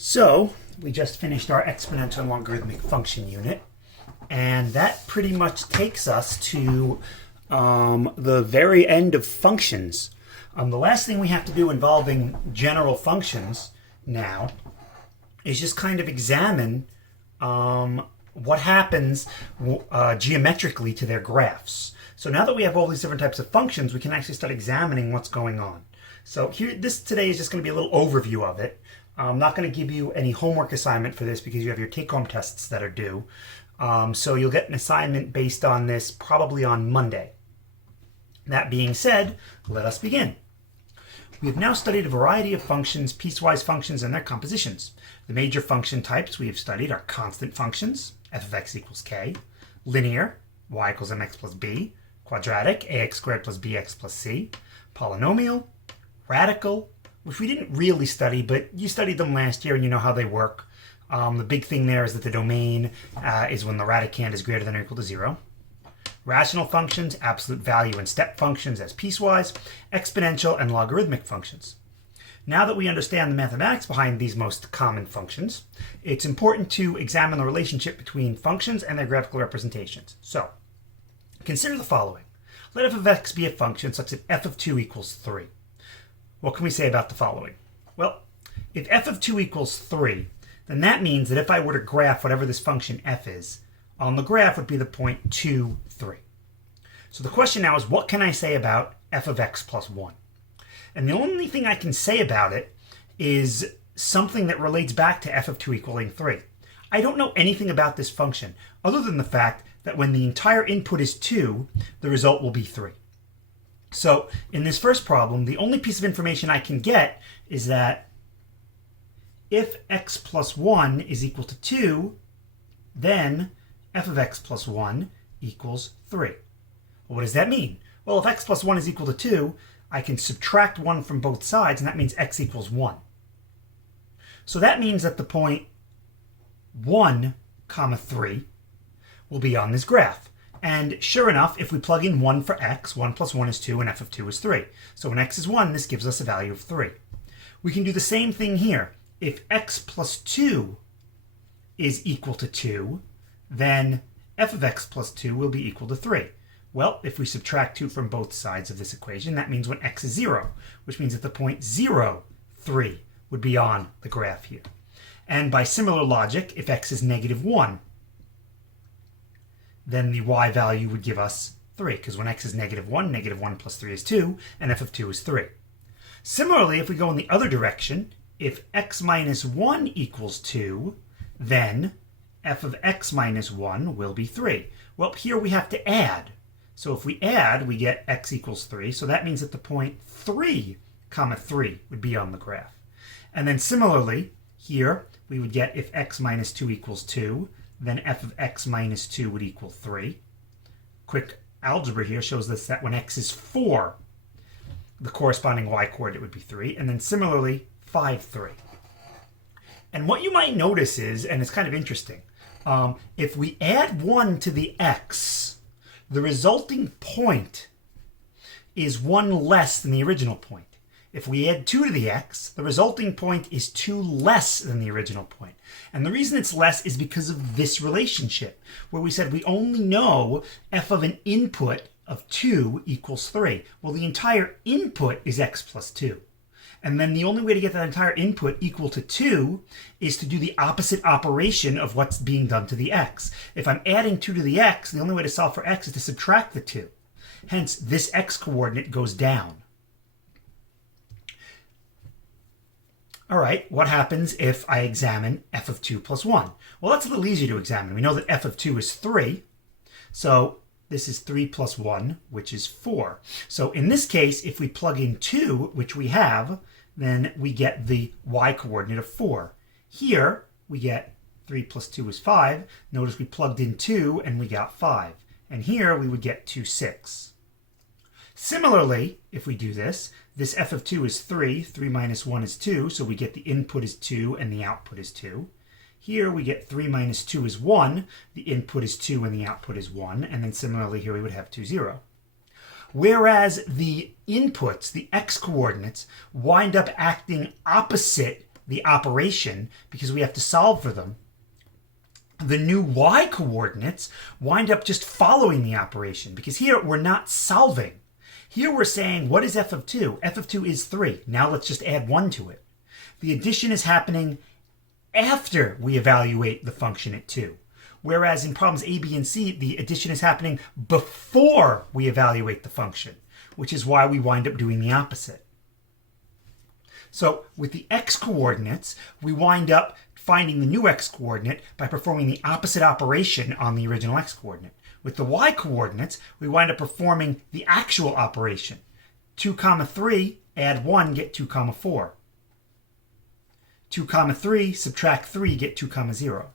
So we just finished our exponential and logarithmic function unit, and that pretty much takes us to the very end of functions. The last thing we have to do involving general functions now is just kind of examine what happens geometrically to their graphs. So now that we have all these different types of functions, we can actually start examining what's going on. So here, this today is just going to be a little overview of it. I'm not going to give you any homework assignment for this because you have your take-home tests that are due. So you'll get an assignment based on this probably on Monday. That being said, let us begin. We have now studied a variety of functions, piecewise functions, and their compositions. The major function types we have studied are constant functions, f of x equals k, linear, y equals mx plus b, quadratic, ax squared plus bx plus c, polynomial, radical, which we didn't really study, but you studied them last year and you know how they work. The big thing there is that the domain is when the radicand is greater than or equal to 0. Rational functions, absolute value and step functions as piecewise, exponential and logarithmic functions. Now that we understand the mathematics behind these most common functions, it's important to examine the relationship between functions and their graphical representations. So, consider the following. Let f of x be a function such that f of 2 equals 3. What can we say about the following? Well, if f of 2 equals 3, then that means that if I were to graph whatever this function f is, on the graph would be the point 2, 3. So the question now is, what can I say about f of x plus 1? And the only thing I can say about it is something that relates back to f of 2 equaling 3. I don't know anything about this function other than the fact that when the entire input is 2, the result will be 3. So in this first problem, the only piece of information I can get is that if x plus 1 is equal to 2, then f of x plus 1 equals 3. Well, what does that mean? Well, if x plus 1 is equal to 2, I can subtract 1 from both sides, and that means x equals 1. So that means that the point 1, 3 will be on this graph. And sure enough, if we plug in 1 for x, 1 plus 1 is 2, and f of 2 is 3. So when x is 1, this gives us a value of 3. We can do the same thing here. If x plus 2 is equal to 2, then f of x plus 2 will be equal to 3. Well, if we subtract 2 from both sides of this equation, that means when x is 0, which means that the point 0, 3 would be on the graph here. And by similar logic, if x is negative 1, then the y value would give us 3, because when x is negative 1 plus 3 is 2, and f of 2 is 3. Similarly, if we go in the other direction, if x minus 1 equals 2, then f of x minus 1 will be 3. Well, here we have to add. So if we add, we get x equals 3. So that means that the point 3, 3 would be on the graph. And then similarly, here we would get if x minus 2 equals 2, then f of x minus 2 would equal 3. Quick algebra here shows us that when x is 4, the corresponding y coordinate would be 3. And then similarly, 5, 3. And what you might notice is, and it's kind of interesting, if we add 1 to the x, the resulting point is 1 less than the original point. If we add 2 to the x, the resulting point is 2 less than the original point. And the reason it's less is because of this relationship, where we said we only know f of an input of 2 equals 3. Well, the entire input is x plus 2. And then the only way to get that entire input equal to 2 is to do the opposite operation of what's being done to the x. If I'm adding 2 to the x, the only way to solve for x is to subtract the 2. Hence, this x coordinate goes down. All right, what happens if I examine f of 2 plus 1? Well, that's a little easier to examine. We know that f of 2 is 3. So this is 3 plus 1, which is 4. So in this case, if we plug in 2, which we have, then we get the y coordinate of 4. Here, we get 3 plus 2 is 5. Notice we plugged in 2, and we got 5. And here, we would get 2, 6. Similarly, if we do this f of 2 is 3. 3 minus 1 is 2, so we get the input is 2, and the output is 2. Here we get 3 minus 2 is 1. The input is 2 and the output is 1. And then similarly here we would have 2, 0. Whereas the inputs, the x coordinates, wind up acting opposite the operation, because we have to solve for them, the new y coordinates wind up just following the operation, because here we're not solving. Here we're saying, what is f of 2? F of 2 is 3. Now let's just add 1 to it. The addition is happening after we evaluate the function at 2. Whereas in problems A, B, and C, the addition is happening before we evaluate the function, which is why we wind up doing the opposite. So with the x coordinates, we wind up finding the new x coordinate by performing the opposite operation on the original x coordinate. With the y coordinates, we wind up performing the actual operation. 2, 3, add 1, get 2, 4. 2, 3, subtract 3, get 2, 0.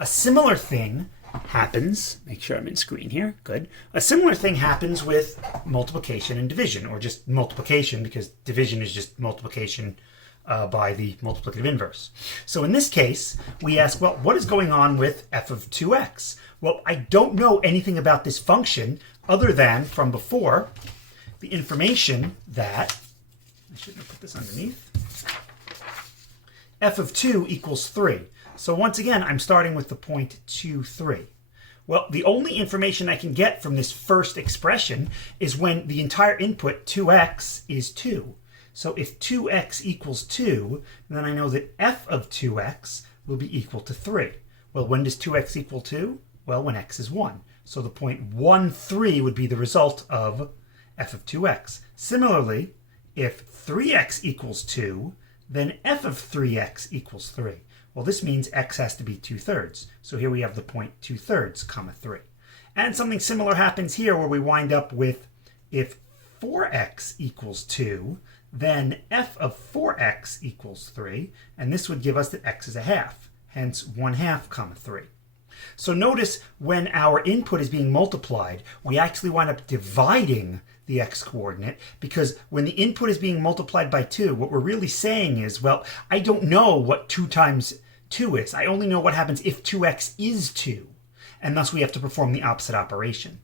A similar thing happens, make sure I'm in screen here, good. A similar thing happens with multiplication and division, or just multiplication, because division is just multiplication by the multiplicative inverse. So in this case, we ask, well, what is going on with f of 2x? Well, I don't know anything about this function other than from before the information that, I shouldn't have put this underneath, f of 2 equals 3. So once again, I'm starting with the point 2, 3. Well, the only information I can get from this first expression is when the entire input, 2x, is 2. So if 2x equals 2, then I know that f of 2x will be equal to 3. Well, when does 2x equal 2? Well, when x is 1. So the point 1, 3 would be the result of f of 2x. Similarly, if 3x equals 2, then f of 3x equals 3. Well, this means x has to be 2/3. So here we have the point 2/3, 3. And something similar happens here where we wind up with, if 4x equals 2, then f of 4x equals 3. And this would give us that x is a half, hence 1/2, 3. So notice when our input is being multiplied, we actually wind up dividing the x coordinate, because when the input is being multiplied by 2, what we're really saying is, well, I don't know what 2 times 2 is. I only know what happens if 2x is 2, and thus we have to perform the opposite operation.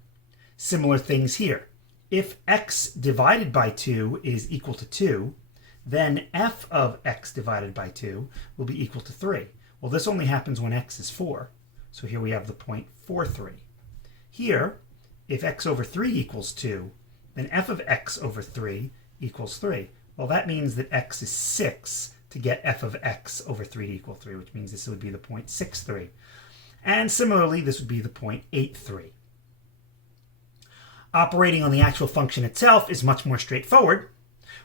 Similar things here. If x divided by 2 is equal to 2, then f of x divided by 2 will be equal to 3. Well, this only happens when x is 4. So here we have the point 4, 3. Here, if x over 3 equals 2, then f of x over 3 equals 3. Well, that means that x is 6 to get f of x over 3 to equal 3, which means this would be the point 6, 3. And similarly, this would be the point 8, 3. Operating on the actual function itself is much more straightforward,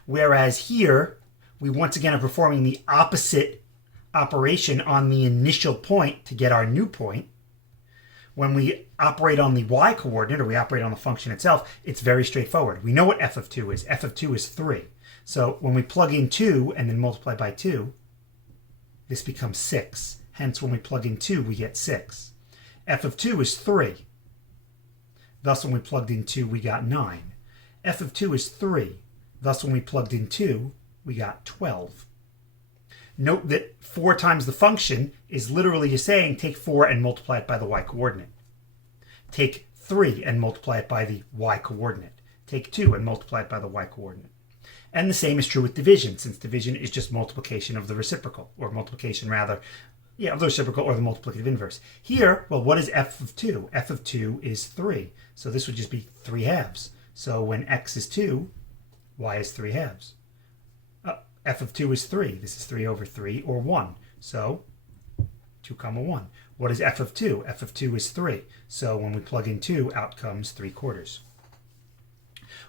whereas here, we once again are performing the opposite operation on the initial point to get our new point. When we operate on the y coordinate, or we operate on the function itself, it's very straightforward. We know what f of 2 is. F of 2 is 3. So when we plug in 2 and then multiply by 2, this becomes 6. Hence, when we plug in 2, we get 6. F of 2 is 3. Thus, when we plugged in 2, we got 9. F of 2 is 3. Thus, when we plugged in 2, we got 12. Note that 4 times the function is literally just saying take 4 and multiply it by the y coordinate. Take 3 and multiply it by the y coordinate. Take 2 and multiply it by the y coordinate. And the same is true with division, since division is just multiplication of the reciprocal, or multiplication rather, of the reciprocal or the multiplicative inverse. Here, well, what is f of 2? F of 2 is 3. So this would just be 3/2. So when x is 2, y is 3/2. F of 2 is 3. This is 3 over 3, or 1. So 2, 1. What is f of 2? F of 2 is 3. So when we plug in 2, out comes 3/4.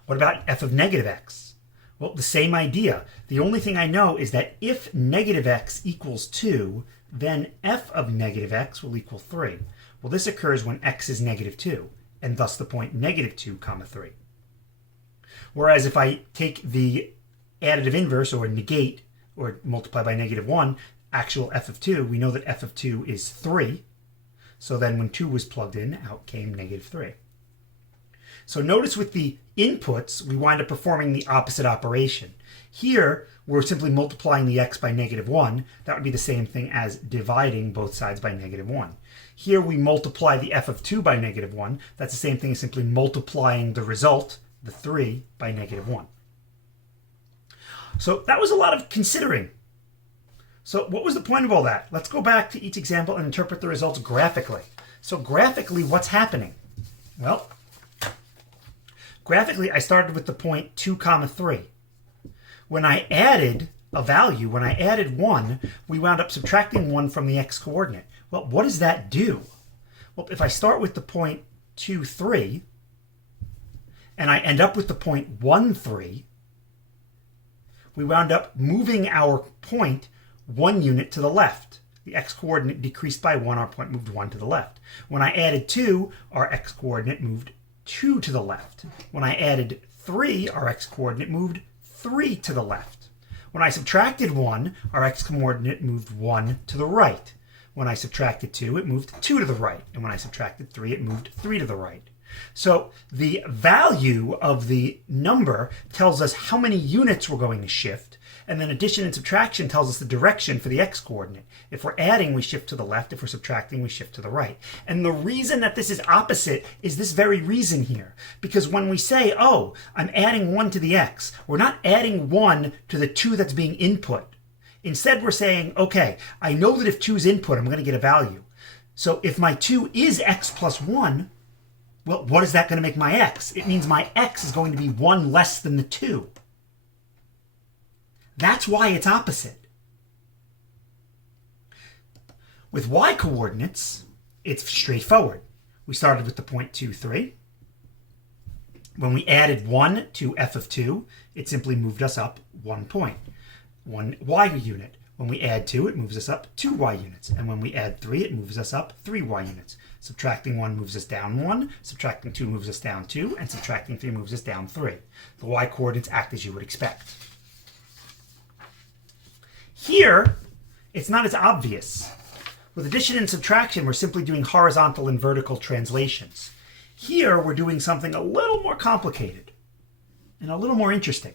What about f of negative x? Well, the same idea. The only thing I know is that if negative x equals 2, then f of negative x will equal 3. Well, this occurs when x is negative 2, and thus the point negative 2, 3. Whereas if I take the additive inverse, or negate, or multiply by negative 1, actual f of 2, we know that f of 2 is 3. So then when 2 was plugged in, out came negative 3. So notice with the inputs, we wind up performing the opposite operation. Here, we're simply multiplying the x by negative 1. That would be the same thing as dividing both sides by negative 1. Here, we multiply the f of 2 by negative 1. That's the same thing as simply multiplying the result, the 3, by negative 1. So that was a lot of considering. So what was the point of all that? Let's go back to each example and interpret the results graphically. So graphically, what's happening? Well, graphically, I started with the point 2, 3. When I added a value, when I added 1, we wound up subtracting 1 from the x-coordinate. Well, what does that do? Well, if I start with the point 2, 3, and I end up with the point 1, 3, we wound up moving our point 1 unit to the left. The x-coordinate decreased by 1, our point moved 1 to the left. When I added 2, our x-coordinate moved 2 to the left. When I added 3, our x-coordinate moved 3 to the left. When I subtracted 1, our x-coordinate moved 1 to the right. When I subtracted 2, it moved 2 to the right. And when I subtracted 3, it moved 3 to the right. So the value of the number tells us how many units we're going to shift, and then addition and subtraction tells us the direction for the x-coordinate. If we're adding, we shift to the left. If we're subtracting, we shift to the right. And the reason that this is opposite is this very reason here. Because when we say, oh, I'm adding 1 to the x, we're not adding 1 to the 2 that's being input. Instead, we're saying, okay, I know that if 2 is input, I'm going to get a value. So if my 2 is x plus 1, well, what is that going to make my x? It means my x is going to be 1 less than the 2. That's why it's opposite. With y coordinates, it's straightforward. We started with the point 2, 3. When we added 1 to f of 2, it simply moved us up 1 point, 1 y unit. When we add 2, it moves us up 2 y units. And when we add 3, it moves us up 3 y units. Subtracting 1 moves us down 1, subtracting 2 moves us down 2, and subtracting 3 moves us down 3. The y coordinates act as you would expect. Here, it's not as obvious. With addition and subtraction, we're simply doing horizontal and vertical translations. Here, we're doing something a little more complicated and a little more interesting.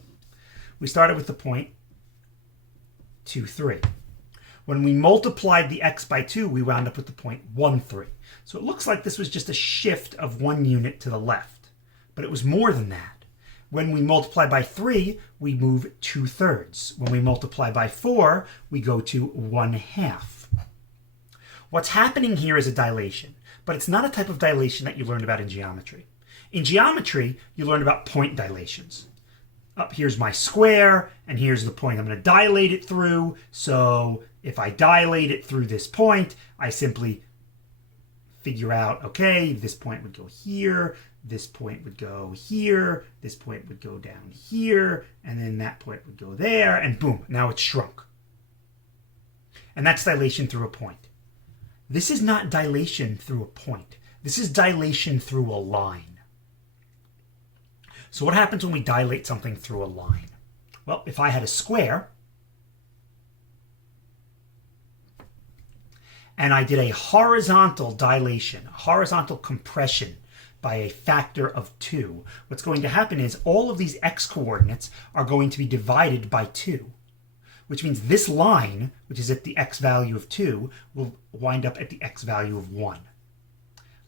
We started with the point 2, 3. When we multiplied the x by 2, we wound up with the point 1, 3. So it looks like this was just a shift of 1 unit to the left, but it was more than that. When we multiply by 3, we move 2/3. When we multiply by 4, we go to 1/2. What's happening here is a dilation, but it's not a type of dilation that you learned about in geometry. In geometry, you learn about point dilations. Up here's my square, and here's the point I'm going to dilate it through. So if I dilate it through this point, I simply figure out, okay, this point would go here, this point would go here, this point would go down here, and then that point would go there, and boom, now it's shrunk. And that's dilation through a point. This is not dilation through a point. This is dilation through a line. So what happens when we dilate something through a line? Well, if I had a square, and I did a horizontal dilation, a horizontal compression by a factor of 2, what's going to happen is all of these x-coordinates are going to be divided by 2, which means this line, which is at the x value of 2, will wind up at the x value of 1.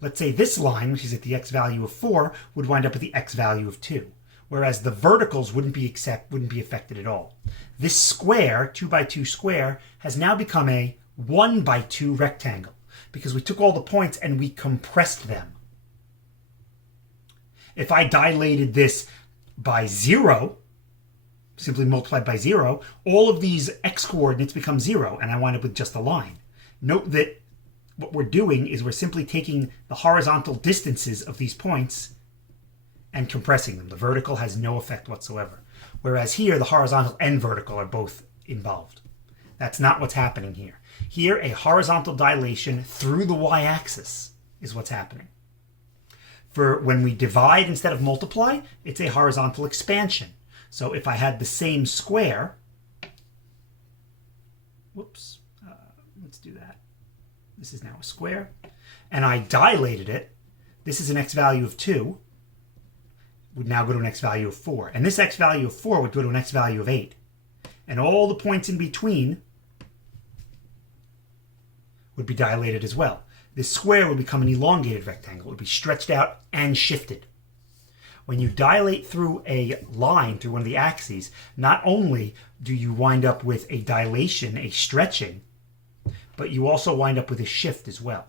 Let's say this line, which is at the x value of 4, would wind up at the x value of 2, whereas the verticals wouldn't be affected at all. This square, 2 by 2 square, has now become a 1 by 2 rectangle because we took all the points and we compressed them. If I dilated this by 0, simply multiplied by 0, all of these x-coordinates become 0, and I wind up with just a line. Note that what we're doing is we're simply taking the horizontal distances of these points and compressing them. The vertical has no effect whatsoever. Whereas here, the horizontal and vertical are both involved. That's not what's happening here. Here, a horizontal dilation through the y-axis is what's happening. For when we divide instead of multiply, it's a horizontal expansion. So if I had the same square, let's do that. This is now a square, and I dilated it. This is an x value of 2, would now go to an x value of 4. And this x value of 4 would go to an x value of 8. And all the points in between would be dilated as well. This square would become an elongated rectangle. It would be stretched out and shifted. when you dilate through a line, through one of the axes, not only do you wind up with a dilation, a stretching, but you also wind up with a shift as well.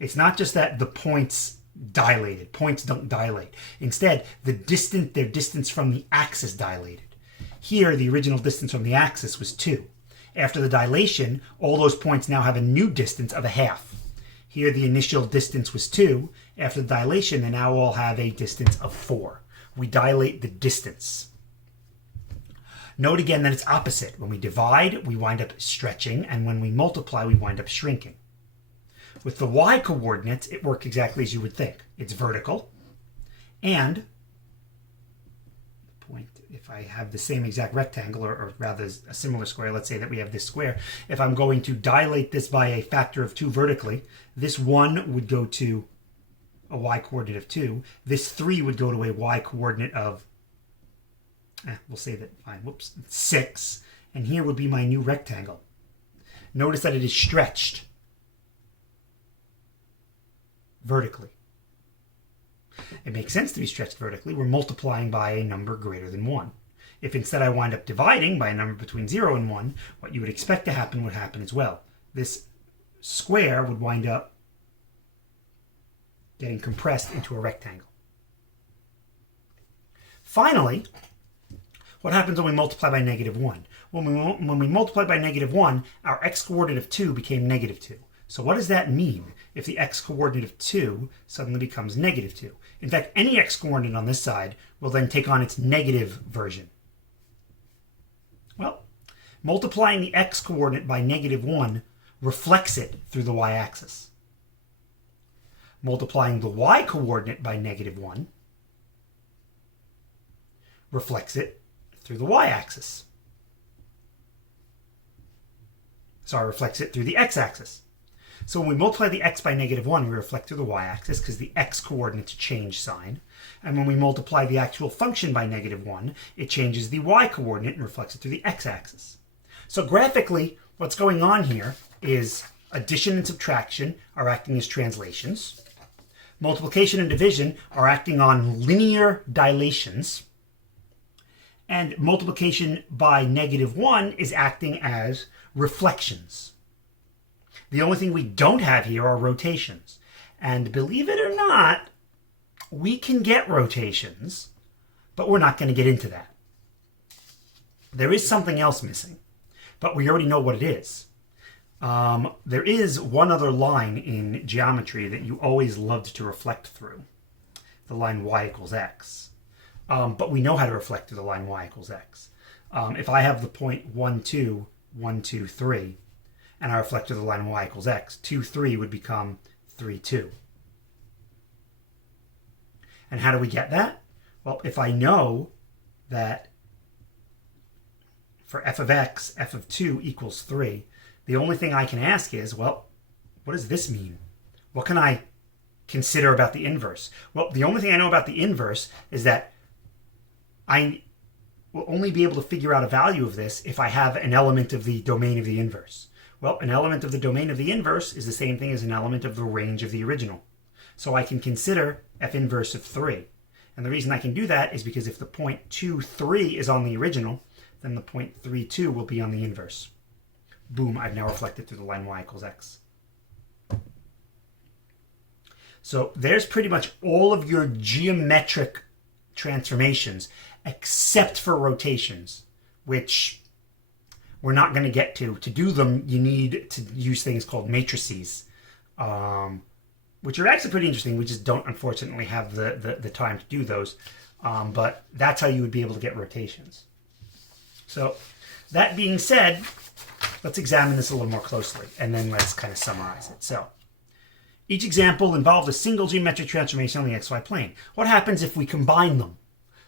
It's not just that the points dilated. Points don't dilate. Instead, their distance from the axis dilated. Here, the original distance from the axis was 2. After the dilation, all those points now have a new distance of a half. Here, the initial distance was 2. After the dilation, they now all have a distance of 4. We dilate the distance. Note again that it's opposite. When we divide, we wind up stretching, and when we multiply, we wind up shrinking. With the y coordinates, it works exactly as you would think. It's vertical, and point, if I have the same exact rectangle, or rather a similar square, let's say that we have this square, if I'm going to dilate this by a factor of 2 vertically, this 1 would go to a y coordinate of 2. This 3 would go to a y coordinate of, we'll say that, fine, 6. And here would be my new rectangle. Notice that it is stretched vertically. It makes sense to be stretched vertically. We're multiplying by a number greater than 1. If instead I wind up dividing by a number between 0 and 1, what you would expect to happen would happen as well. This square would wind up getting compressed into a rectangle. Finally, what happens when we multiply by negative 1? When we multiply by negative 1, our x-coordinate of 2 became negative 2. So what does that mean if the x-coordinate of 2 suddenly becomes negative 2? In fact, any x-coordinate on this side will then take on its negative version. Well, multiplying the x-coordinate by negative 1 reflects it through the y-axis. Multiplying the y-coordinate by negative 1 reflects it through the y-axis. Sorry, reflects it through the x-axis. So when we multiply the x by negative 1, we reflect through the y-axis because the x-coordinates change sign. And when we multiply the actual function by negative 1, it changes the y-coordinate and reflects it through the x-axis. So graphically, what's going on here is addition and subtraction are acting as translations. Multiplication and division are acting on linear dilations. And multiplication by negative 1 is acting as reflections. The only thing we don't have here are rotations. And believe it or not, we can get rotations, but we're not going to get into that. There is something else missing, but we already know what it is. There is one other line in geometry that you always loved to reflect through, the line y equals x. But we know how to reflect through the line y equals x. If I have the point 1, 2, 1, 2, 3, and I reflect through the line y equals x, 2, 3 would become 3, 2. And how do we get that? Well, if I know that for f of x, f of 2 equals 3, the only thing I can ask is, well, what does this mean? What can I consider about the inverse? Well, the only thing I know about the inverse is that I will only be able to figure out a value of this if I have an element of the domain of the inverse. Well, an element of the domain of the inverse is the same thing as an element of the range of the original. So I can consider f inverse of 3. And the reason I can do that is because if the point 2, 3 is on the original, then the point 3, 2 will be on the inverse. Boom, I've now reflected through the line y equals x. So there's pretty much all of your geometric transformations except for rotations, which we're not going to get to. To do them, you need to use things called matrices, which are actually pretty interesting. We just don't, unfortunately, have the time to do those. But that's how you would be able to get rotations. So that being said, let's examine this a little more closely, and then let's kind of summarize it. So each example involved a single geometric transformation on the xy plane. What happens if we combine them?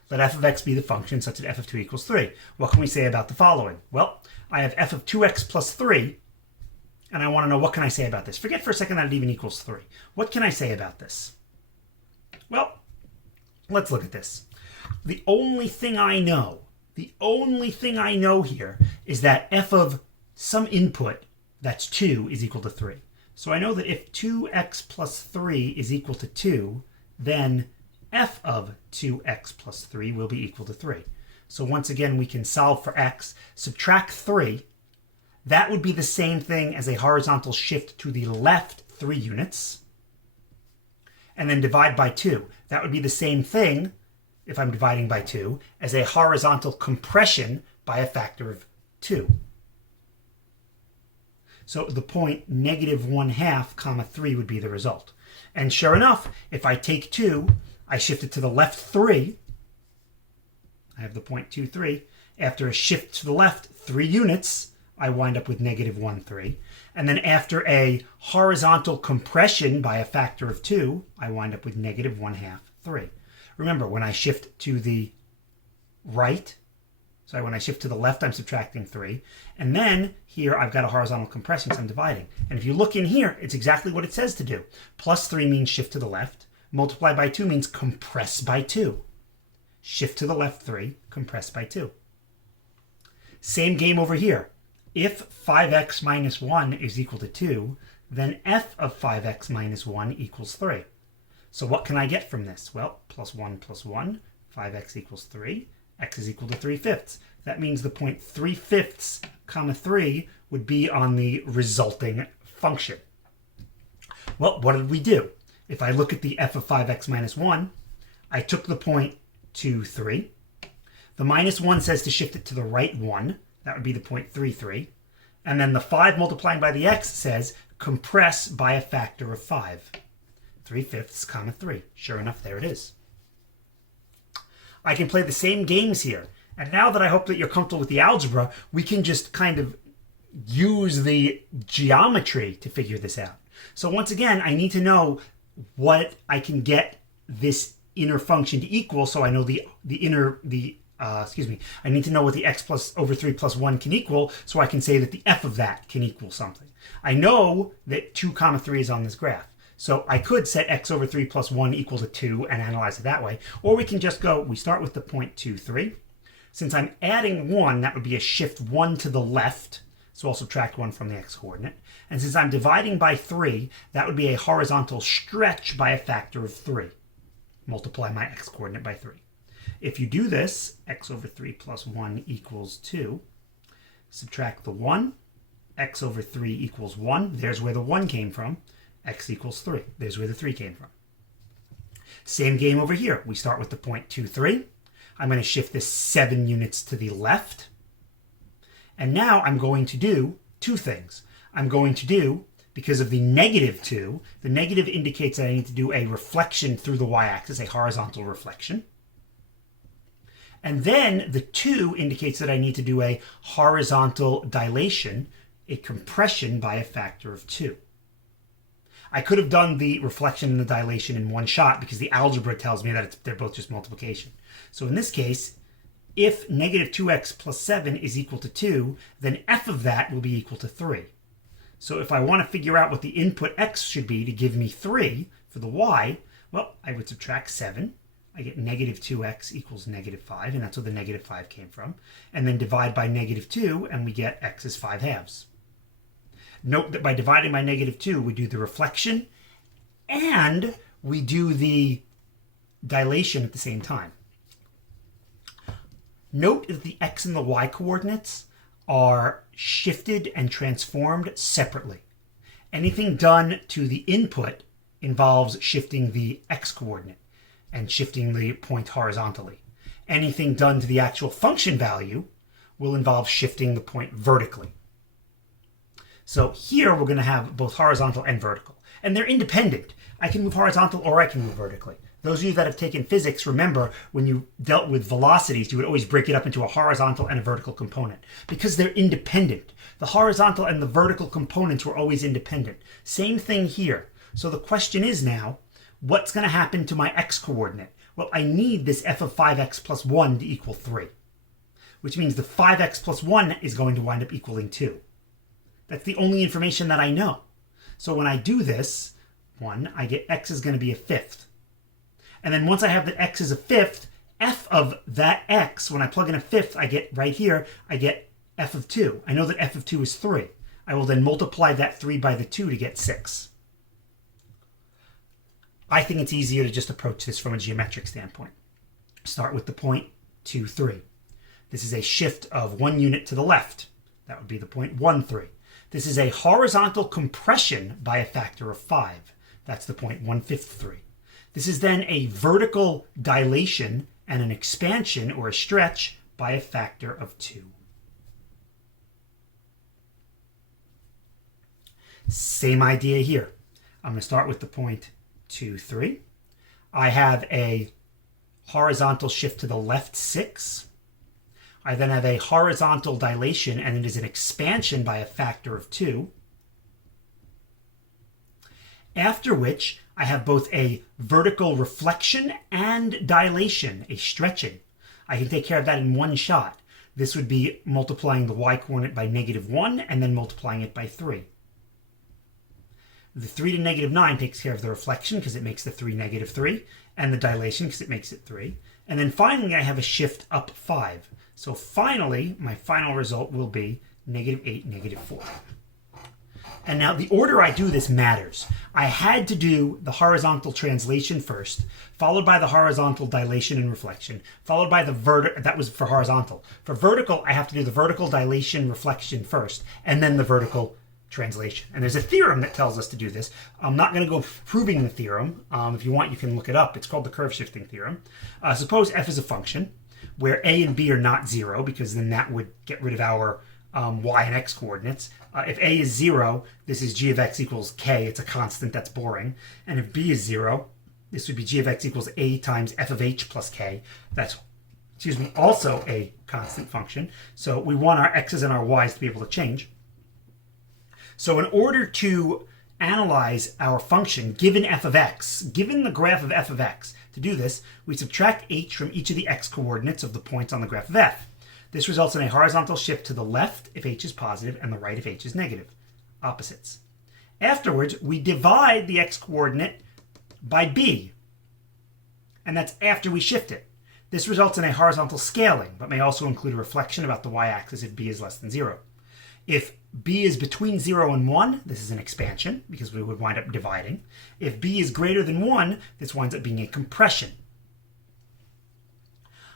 Let f of x be the function such that f of 2 equals 3. What can we say about the following? Well, I have f of 2x plus 3, and I want to know what can I say about this. Forget for a second that it even equals 3. What can I say about this? Well, let's look at this. The only thing I know here is that f of some input that's 2 is equal to 3. So I know that if 2x plus 3 is equal to 2, then f of 2x plus 3 will be equal to 3. So once again, we can solve for x, subtract 3. That would be the same thing as a horizontal shift to the left 3 units. And then divide by 2. That would be the same thing, if I'm dividing by 2, as a horizontal compression by a factor of 2. So the point -1/2, comma 3 would be the result. And sure enough, if I take 2, I shift it to the left 3. I have the point 2, 3. After a shift to the left 3 units, I wind up with -1, 3. And then after a horizontal compression by a factor of 2, I wind up with -1/2, 3. Remember, when I shift to the right, so when I shift to the left, I'm subtracting 3. And then here I've got a horizontal compression, so I'm dividing. And if you look in here, it's exactly what it says to do. Plus 3 means shift to the left. Multiply by 2 means compress by 2. Shift to the left 3, compress by 2. Same game over here. If 5x minus 1 is equal to 2, then f of 5x minus 1 equals 3. So what can I get from this? Well, plus 1 plus 1, 5x equals 3. X is equal to 3/5. That means the point 3/5, comma 3 would be on the resulting function. Well, what did we do? If I look at the f of 5x minus 1, I took the point 2, 3. The minus 1 says to shift it to the right 1. That would be the point 3, 3. And then the 5 multiplying by the x says compress by a factor of 5. 3/5, comma 3. Sure enough, there it is. I can play the same games here. And now that I hope that you're comfortable with the algebra, we can just kind of use the geometry to figure this out. So once again, I need to know what I can get this inner function to equal, so I know I need to know what the x plus over 3 plus 1 can equal, so I can say that the f of that can equal something. I know that 2 comma 3 is on this graph. So I could set x over 3 plus 1 equal to 2 and analyze it that way. Or we can just go, we start with the point 2, 3. Since I'm adding 1, that would be a shift 1 to the left. So I'll subtract 1 from the x-coordinate. And since I'm dividing by 3, that would be a horizontal stretch by a factor of 3. Multiply my x-coordinate by 3. If you do this, x over 3 plus 1 equals 2. Subtract the 1. X over 3 equals 1. There's where the 1 came from. X equals 3. There's where the 3 came from. Same game over here. We start with the point 2, 3. I'm going to shift this 7 units to the left. And now I'm going to do 2 things. I'm going to do, because of the -2, the negative indicates that I need to do a reflection through the y-axis, a horizontal reflection. And then the 2 indicates that I need to do a horizontal dilation, a compression by a factor of 2. I could have done the reflection and the dilation in one shot because the algebra tells me that they're both just multiplication. So in this case, if -2x plus 7 is equal to 2, then f of that will be equal to 3. So if I want to figure out what the input x should be to give me 3 for the y, well, I would subtract 7. I get -2x equals -5, and that's where the -5 came from. And then divide by -2, and we get x is 5/2. Note that by dividing by -2, we do the reflection and we do the dilation at the same time. Note that the x and the y coordinates are shifted and transformed separately. Anything done to the input involves shifting the x coordinate and shifting the point horizontally. Anything done to the actual function value will involve shifting the point vertically. So here we're going to have both horizontal and vertical. And they're independent. I can move horizontal or I can move vertically. Those of you that have taken physics, remember when you dealt with velocities, you would always break it up into a horizontal and a vertical component because they're independent. The horizontal and the vertical components were always independent. Same thing here. So the question is now, what's going to happen to my x-coordinate? Well, I need this f of 5x plus 1 to equal 3, which means the 5x plus 1 is going to wind up equaling 2. That's the only information that I know. So when I do this, I get x is going to be a 5th. And then once I have that x is a 5th, f of that x, when I plug in a 5th, I get right here, I get f of 2. I know that f of 2 is 3. I will then multiply that 3 by the 2 to get 6. I think it's easier to just approach this from a geometric standpoint. Start with the point 2, 3. This is a shift of 1 unit to the left. That would be the point 1, 3. This is a horizontal compression by a factor of 5. That's the point 1/5, 3. This is then a vertical dilation and an expansion or a stretch by a factor of 2. Same idea here. I'm going to start with the point 2, 3. I have a horizontal shift to the left 6. I then have a horizontal dilation, and it is an expansion by a factor of 2. After which, I have both a vertical reflection and dilation, a stretching. I can take care of that in one shot. This would be multiplying the y-coordinate by -1 and then multiplying it by 3. The 3 to -9 takes care of the reflection because it makes the 3 -3, and the dilation because it makes it 3. And then finally, I have a shift up 5. So finally, my final result will be -8, -4. And now the order I do this matters. I had to do the horizontal translation first, followed by the horizontal dilation and reflection, followed by the vertical. That was for horizontal. For vertical, I have to do the vertical dilation reflection first, and then the vertical translation. And there's a theorem that tells us to do this. I'm not going to go proving the theorem. If you want, you can look it up. It's called the curve shifting theorem. Suppose f is a function where a and b are not 0, because then that would get rid of our y and x coordinates. If a is 0, this is g of x equals k. It's a constant. That's boring. And if b is 0, this would be g of x equals a times f of h plus k. That's, also a constant function. So we want our x's and our y's to be able to change. So in order to analyze our function given f of x, given the graph of f of x, to do this, we subtract h from each of the x coordinates of the points on the graph of f. This results in a horizontal shift to the left if h is positive and the right if h is negative. Opposites. Afterwards, we divide the x coordinate by b, and that's after we shift it. This results in a horizontal scaling, but may also include a reflection about the y-axis if b is less than 0. If b is between 0 and 1, this is an expansion, because we would wind up dividing. If b is greater than 1, this winds up being a compression.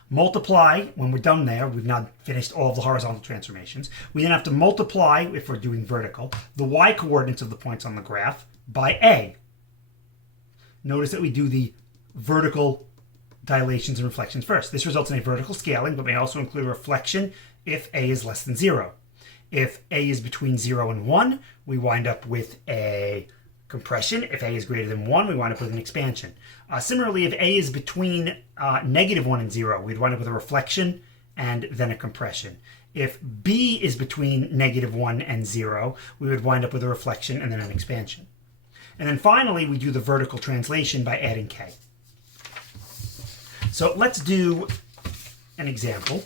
Multiply, when we're done there, we've now finished all of the horizontal transformations. We then have to multiply, if we're doing vertical, the y-coordinates of the points on the graph by a. Notice that we do the vertical dilations and reflections first. This results in a vertical scaling, but may also include a reflection if a is less than 0. If a is between 0 and 1, we wind up with a compression. If a is greater than 1, we wind up with an expansion. Similarly, if a is between -1 and 0, we'd wind up with a reflection and then a compression. If b is between -1 and 0, we would wind up with a reflection and then an expansion. And then finally, we do the vertical translation by adding k. So let's do an example.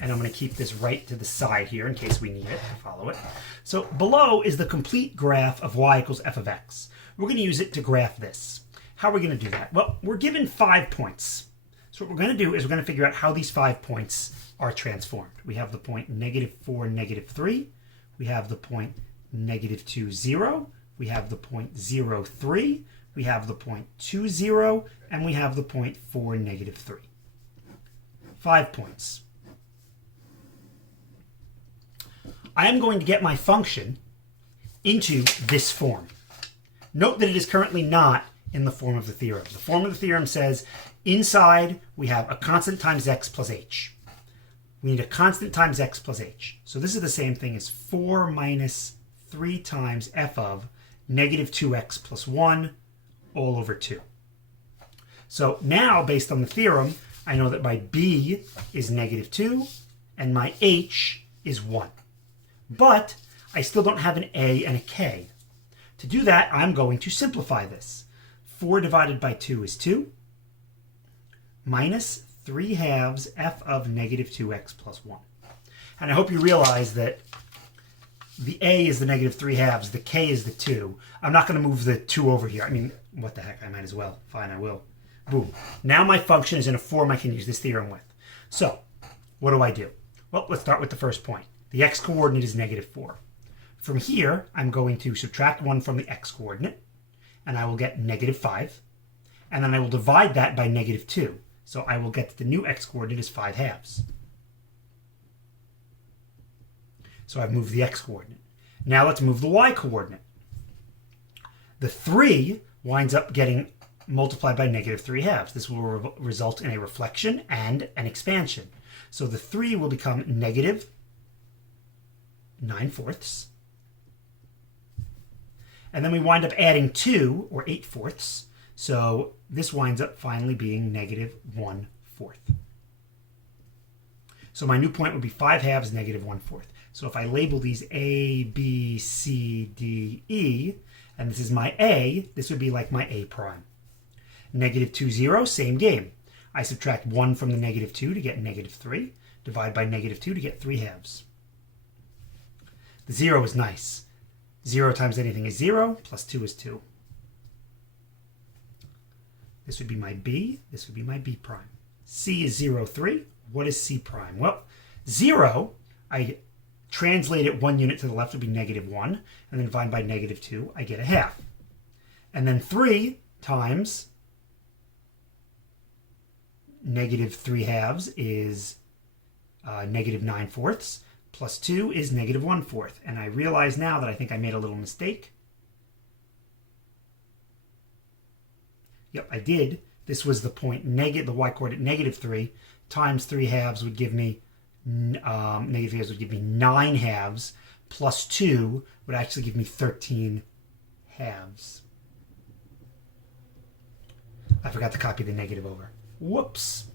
And I'm going to keep this right to the side here in case we need it to follow it. So below is the complete graph of y equals f of x. We're going to use it to graph this. How are we going to do that? Well, we're given 5 points. So what we're going to do is we're going to figure out how these 5 points are transformed. We have the point -4, -3. We have the point -2, 0. We have the point 0, 3. We have the point 2, 0. And we have the point 4, -3. 5 points. I am going to get my function into this form. Note that it is currently not in the form of the theorem. The form of the theorem says inside we have a constant times x plus h. We need a constant times x plus h. So this is the same thing as 4 minus 3 times f of -2x plus 1 all over 2. So now, based on the theorem, I know that my b is -2 and my h is 1. But I still don't have an a and a k. To do that, I'm going to simplify this. 4 divided by 2 is 2, minus 3/2 f of -2x plus 1. And I hope you realize that the a is the -3/2, the k is the 2. I'm not going to move the 2 over here. I mean, what the heck, I might as well. Fine, I will. Boom. Now my function is in a form I can use this theorem with. So, what do I do? Well, let's start with the first point. The x-coordinate is -4. From here, I'm going to subtract 1 from the x-coordinate, and I will get -5. and then I will divide that by -2. So I will get that the new x-coordinate is 5/2. So I've moved the x-coordinate. Now let's move the y-coordinate. The 3 winds up getting multiplied by -3/2. This will result in a reflection and an expansion. So the 3 will become -9/4. And then we wind up adding 2, or 8/4. So this winds up finally being -1/4. So my new point would be 5/2, -1/4. So if I label these A, B, C, D, E, and this is my A, this would be like my A prime. -2, 0, same game. I subtract 1 from the -2 to get -3. Divide by -2 to get 3/2. The 0 is nice. 0 times anything is 0, plus 2 is 2. This would be my B. This would be my B prime. C is 0, 3. What is C prime? Well, 0, I translate it 1 unit to the left would be -1, and then divide by -2, I get 1/2. And then 3 times -3/2 is -9/4, plus 2 is -1/4. And I realize now that I think I made a little mistake. Yep, I did. This was the point, the y-coordinate -3 times 3/2 would give me -3/2 would give me 9/2, plus 2 would actually give me 13/2. I forgot to copy the negative over. Whoops.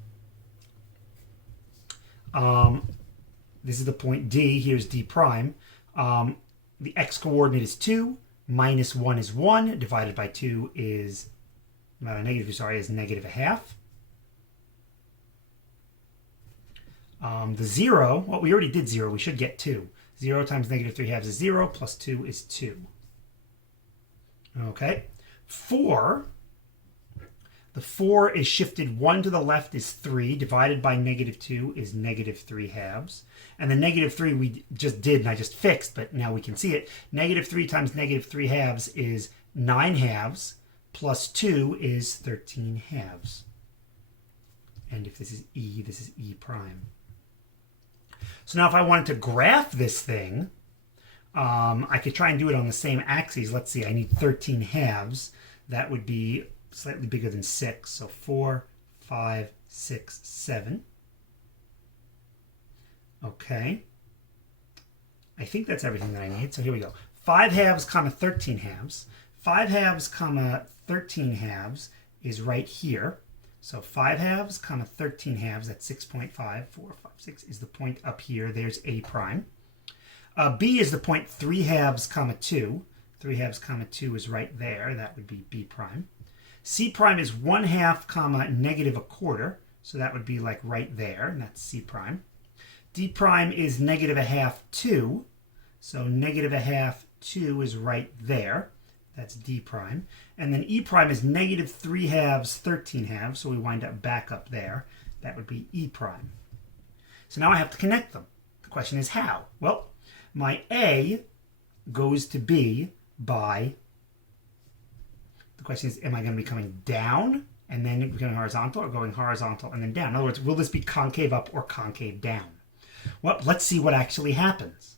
This is the point D. Here's D prime. The x-coordinate is 2. -1 is 1. Divided by 2 is, is -1/2. The 0, well, we already did 0. We should get 2. 0 times -3/2 is 0, plus 2 is 2. Okay. 4. The 4 is shifted 1 to the left is 3. Divided by -2 is -3/2. And the -3 we just did, and I just fixed, but now we can see it. -3 times -3/2 is 9/2, plus 2 is 13/2. And if this is E, this is E prime. So now if I wanted to graph this thing, I could try and do it on the same axes. Let's see, I need 13/2. That would be slightly bigger than 6. So 4, 5, 6, 7. Okay. I think that's everything that I need. So here we go. 5/2, 13/2. 5/2, 13/2 is right here. So 5/2, 13/2, that's 6.5, 4, 5, 6 is the point up here. There's A prime. B is the point 3/2, 2. 3/2, 2 is right there. That would be B prime. C prime is 1/2, -1/4. So that would be like right there, and that's C prime. D prime is -1/2, 2. So -1/2, 2 is right there. That's D prime. And then E prime is -3/2, 13/2. So we wind up back up there. That would be E prime. So now I have to connect them. The question is how? Well, my A goes to B by, the question is, am I going to be coming down and then becoming horizontal, or going horizontal and then down? In other words, will this be concave up or concave down? Well, let's see what actually happens.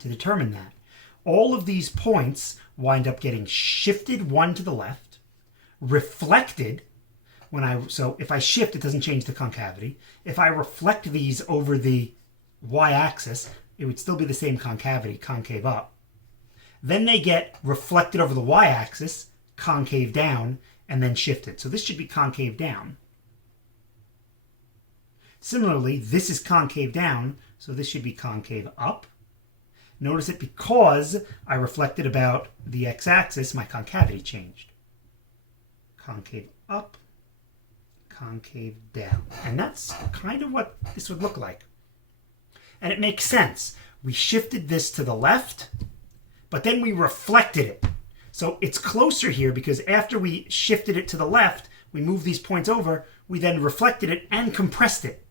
To determine that, all of these points wind up getting shifted 1 to the left, reflected. So if I shift, it doesn't change the concavity. If I reflect these over the y-axis, it would still be the same concavity, concave up. Then they get reflected over the y-axis, concave down, and then shifted. So this should be concave down. Similarly, this is concave down, so this should be concave up. Notice that because I reflected about the x-axis, my concavity changed. Concave up, concave down. And that's kind of what this would look like. And it makes sense. We shifted this to the left, but then we reflected it. So it's closer here because after we shifted it to the left, we moved these points over, we then reflected it and compressed it.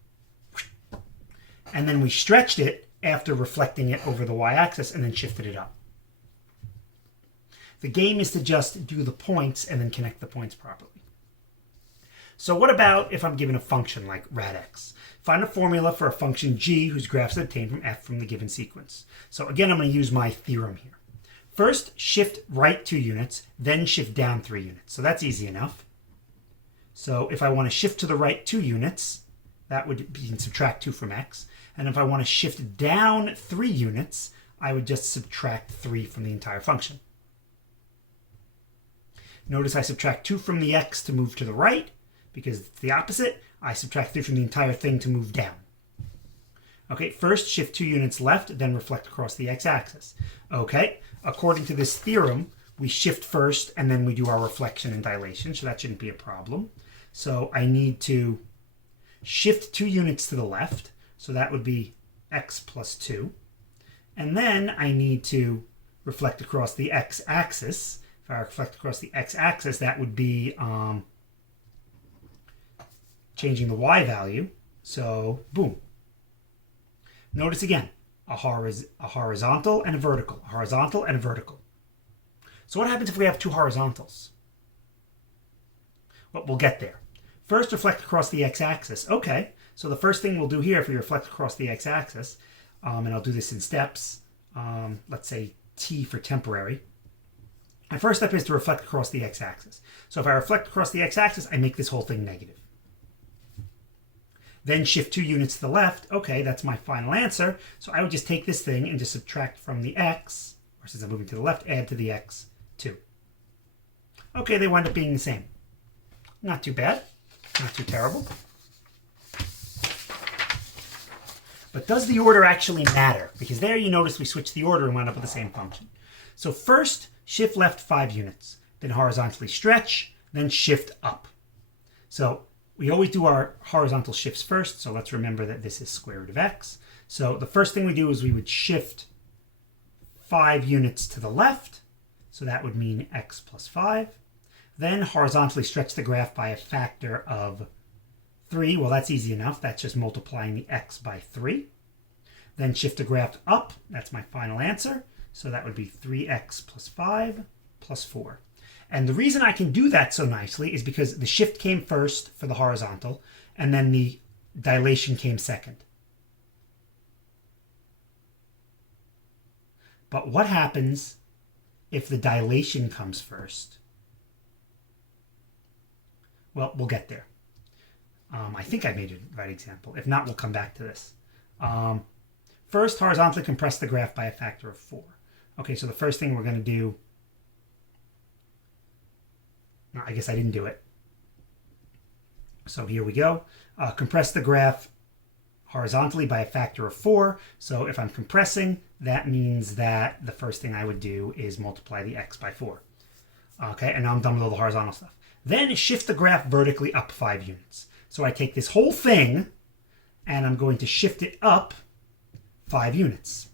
And then we stretched it after reflecting it over the y-axis and then shifted it up. The game is to just do the points and then connect the points properly. So what about if I'm given a function like radx? Find a formula for a function g whose graph is obtained from f from the given sequence. So again, I'm going to use my theorem here. First, shift right 2 units, then shift down 3 units. So that's easy enough. So if I want to shift to the right 2 units, that would be subtract 2 from x. And if I want to shift down 3 units, I would just subtract 3 from the entire function. Notice I subtract 2 from the x to move to the right, because it's the opposite. I subtract 3 from the entire thing to move down. Okay, first shift 2 units left, then reflect across the x-axis. Okay, according to this theorem, we shift first and then we do our reflection and dilation, so that shouldn't be a problem. So I need to shift 2 units to the left, so that would be x plus 2. And then I need to reflect across the x-axis. If I reflect across the x-axis, that would be changing the y value. So, boom. Notice again, a horizontal and a vertical. A horizontal and a vertical. So what happens if we have 2 horizontals? Well, we'll get there. First, reflect across the x-axis. Okay, so the first thing we'll do here, if we reflect across the x-axis, and I'll do this in steps, let's say t for temporary. My first step is to reflect across the x-axis. So if I reflect across the x-axis, I make this whole thing negative. Then shift 2 units to the left. Okay, that's my final answer. So I would just take this thing and just subtract from the x, or since I'm moving to the left, add to the x 2. Okay, they wind up being the same. Not too bad. Not too terrible. But does the order actually matter? Because there you notice we switched the order and wound up with the same function. So first, shift left 5 units. Then horizontally stretch, then shift up. So we always do our horizontal shifts first, so let's remember that this is square root of x. So the first thing we do is we would shift 5 units to the left, so that would mean x plus 5. Then horizontally stretch the graph by a factor of 3. Well, that's easy enough. That's just multiplying the x by 3. Then shift the graph up. That's my final answer. So that would be 3x plus 5 plus 4. And the reason I can do that so nicely is because the shift came first for the horizontal, and then the dilation came second. But what happens if the dilation comes first? Well, we'll get there. I think I made a right example. If not, we'll come back to this. First, horizontally compress the graph by a factor of 4. Okay, so the first thing we're going to do... No, I guess I didn't do it. So here we go. Compress the graph horizontally by a factor of 4. So if I'm compressing, that means that the first thing I would do is multiply the x by 4. Okay, and now I'm done with all the horizontal stuff. Then shift the graph vertically up 5 units. So I take this whole thing, and I'm going to shift it up 5 units.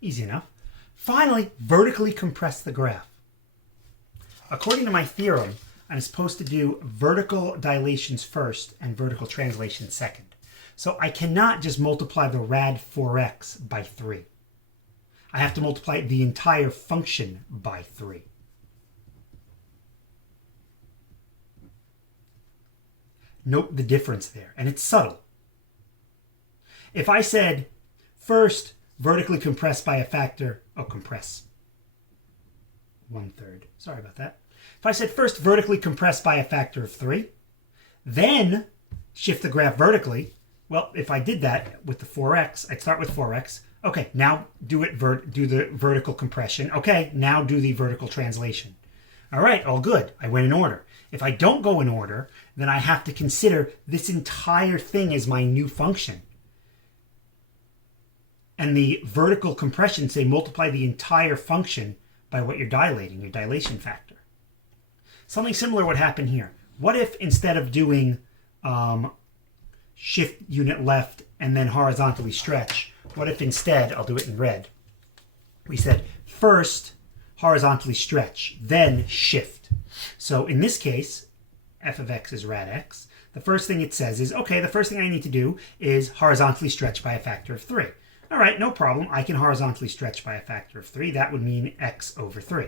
Easy enough. Finally, vertically compress the graph. According to my theorem, I'm supposed to do vertical dilations first and vertical translations second. So I cannot just multiply the rad 4x by 3. I have to multiply the entire function by 3. Note the difference there, and it's subtle. If I said, first, vertically compress by a factor, compress 1/3. Sorry about that. If I said first vertically compress by a factor of 3, then shift the graph vertically, well, if I did that with the 4x, I'd start with 4x. Okay, now do the vertical compression. Okay, now do the vertical translation. All right, all good. I went in order. If I don't go in order, then I have to consider this entire thing as my new function. And the vertical compression, say, multiply the entire function by what you're dilating, your dilation factor. Something similar would happen here. What if instead of doing shift unit left and then horizontally stretch, what if instead, I'll do it in red, we said first horizontally stretch, then shift. So in this case, f of x is rad x. The first thing it says is, okay, the first thing I need to do is horizontally stretch by a factor of 3. All right, no problem. I can horizontally stretch by a factor of 3. That would mean x over 3.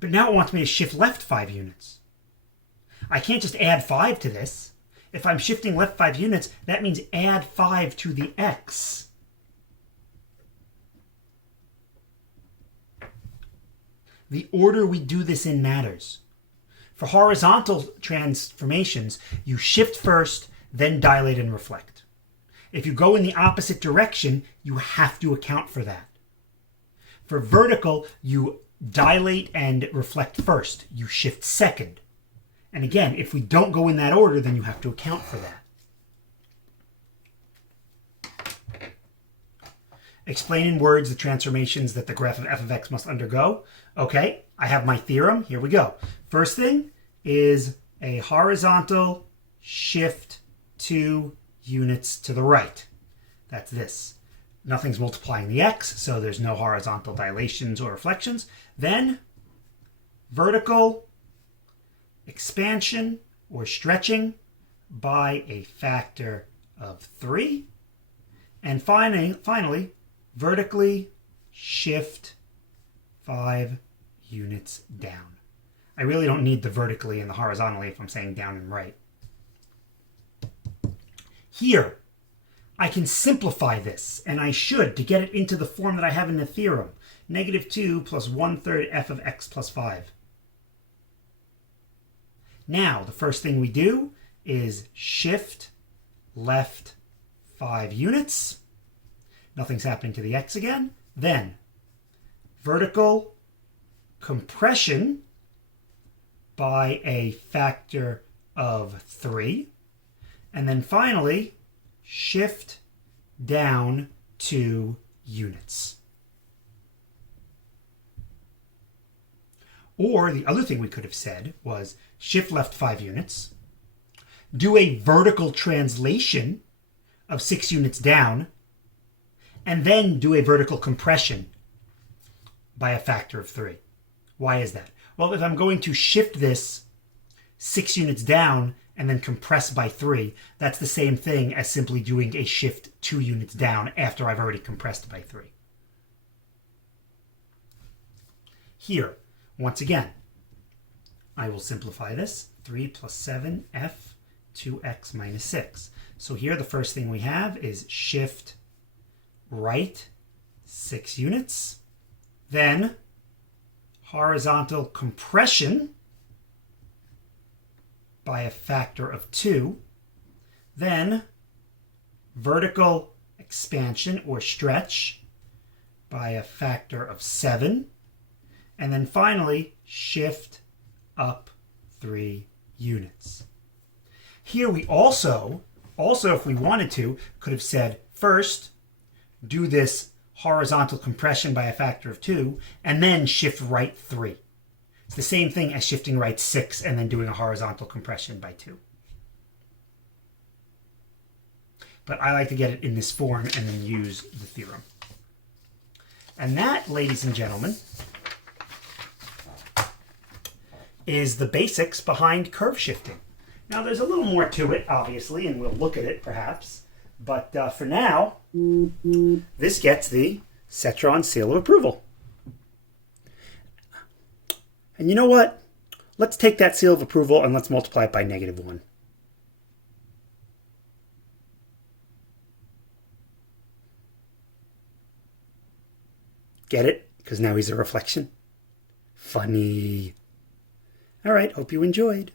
But now it wants me to shift left 5 units. I can't just add 5 to this. If I'm shifting left 5 units, that means add 5 to the x. The order we do this in matters. For horizontal transformations, you shift first, then dilate and reflect. If you go in the opposite direction, you have to account for that. For vertical, you dilate and reflect first. You shift second. And again, if we don't go in that order, then you have to account for that. Explain in words the transformations that the graph of f of x must undergo. Okay, I have my theorem. Here we go. First thing is a horizontal shift 2 units to the right. That's this. Nothing's multiplying the x, so there's no horizontal dilations or reflections. Then vertical expansion or stretching by a factor of 3. And finally, vertically shift 5 units down. I really don't need the vertically and the horizontally if I'm saying down and right. Here, I can simplify this, and I should, to get it into the form that I have in the theorem. -2 plus 1/3 f of x plus 5. Now, the first thing we do is shift left 5 units. Nothing's happening to the x again. Then, vertical compression by a factor of 3. And then finally, shift down 2 units. Or the other thing we could have said was shift left 5 units, do a vertical translation of 6 units down, and then do a vertical compression by a factor of 3. Why is that? Well, if I'm going to shift this 6 units down and then compress by 3, that's the same thing as simply doing a shift 2 units down after I've already compressed by 3. Here, once again, I will simplify this. 3 plus 7f 2x minus 6. So here the first thing we have is shift right 6 units. Then horizontal compression by a factor of 2. Then vertical expansion or stretch by a factor of 7. And then finally, shift up 3 units. Here we also if we wanted to, could have said first, do this horizontal compression by a factor of 2, and then shift right 3. It's the same thing as shifting right 6 and then doing a horizontal compression by 2. But I like to get it in this form and then use the theorem. And that, ladies and gentlemen, is the basics behind curve shifting. Now, there's a little more to it, obviously, and we'll look at it perhaps. But for now, this gets the Cetron seal of approval. And you know what? Let's take that seal of approval and let's multiply it by -1. Get it? Because now he's a reflection. Funny. All right, hope you enjoyed.